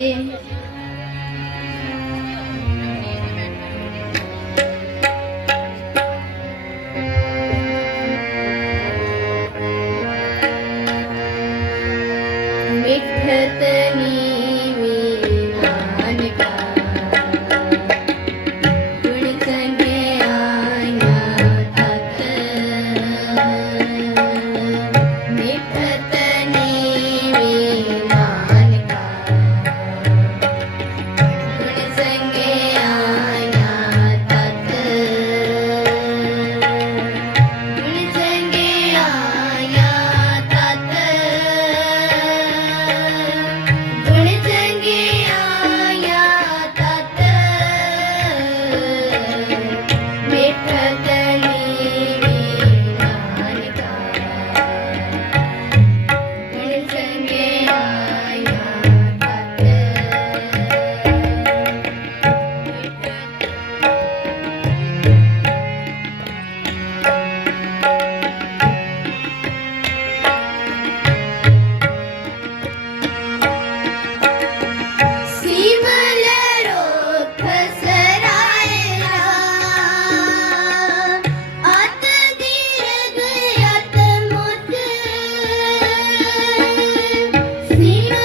耶。Thank.